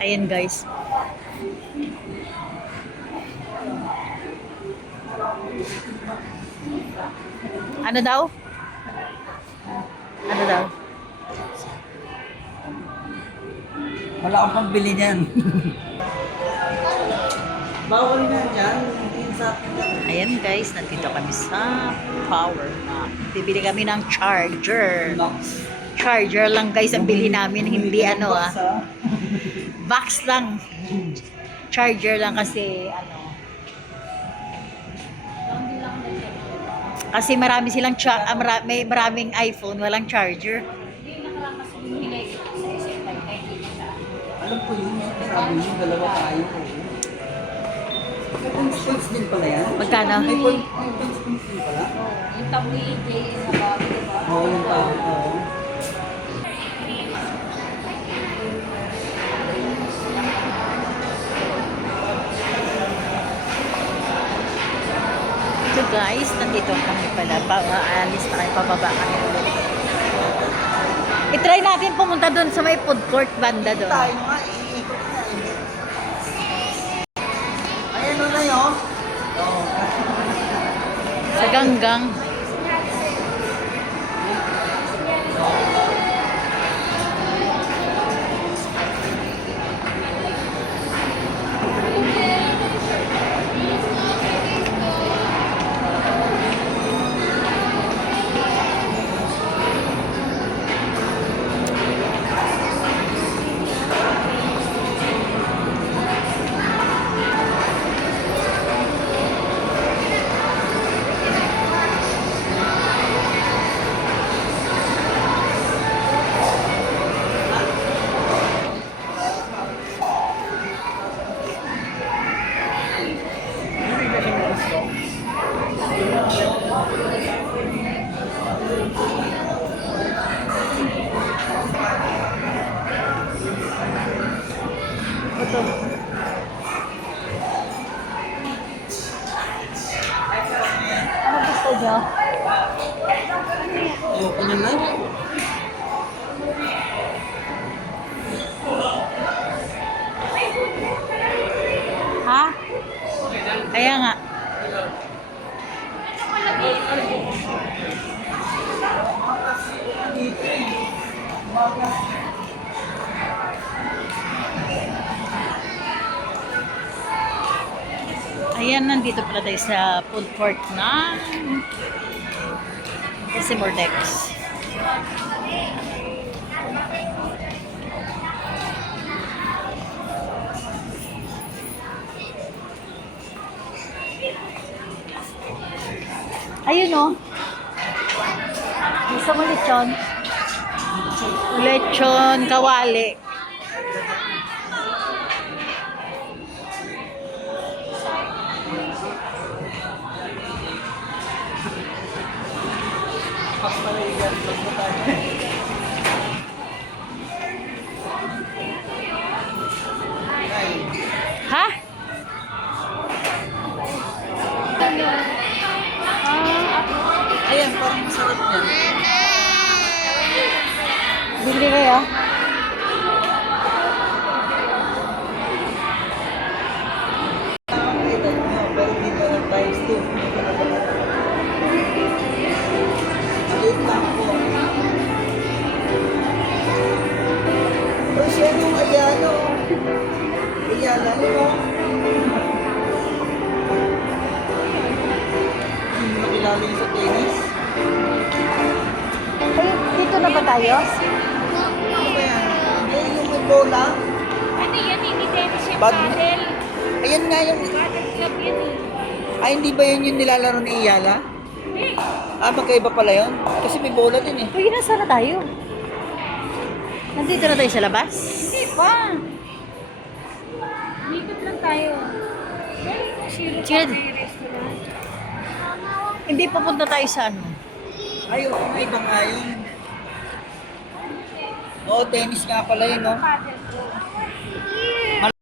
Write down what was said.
Ayan guys. Ano daw? Ano daw? Wala akong pambili niyan. Bawal na dyan. Ayan guys, nandito kami sa Power Mac. Bibili kami ng charger. Charger lang guys ang bili namin, hindi ano box lang. Charger lang kasi ano. Kasi marami silang may maraming iPhone, walang charger. Alam ko yun. Sabi niyo, dalawa tayo. May points din pala yan. Magkano? May points din pala. Yung tabi, na ba? Oo, yung tao. Oo. So guys, nandito kami pala. Aalis na kayo, pababa kami ulit. I-try natin pumunta doon sa may food court banda doon. Tayo nga, iikot na Ayan na yun. Oo. Sa Ganggang. Ito. Ano gusto niyo? Ayoko na lang. Ha? Kaya nga. Ayan, nandito pala tayo sa food court na Simordex. Ayun o. Gusto mo lechon? Lechon kawali. Ha? Ayan, parang masarap yan. Bili kayo? Pero hindi ka lang tayo stiff. Maliit lang po. Pero siya yung ayano. Ayala nyo. Makilala yung sa tennis. Ay, dito na ba tayo? Ano ba yan? Hindi, yung may bola. Ano yan, hindi tennis yung Bad- paddle. Ayan nga yung... Paddle club yan eh. Ay, hindi ba yun yung nilalaro ni Iyala? Ah, magkaiba pala yun? Kasi may bola din eh. Uy, nasa na tayo? Nandito na tayo sa labas? Hindi pa. Likod lang tayo. Shiro Sige. pa may restaurant. Hindi papunta tayo sa ano. Ay, oo, may iba nga yun. Oo, tennis nga pala yun, no? Paddle ko.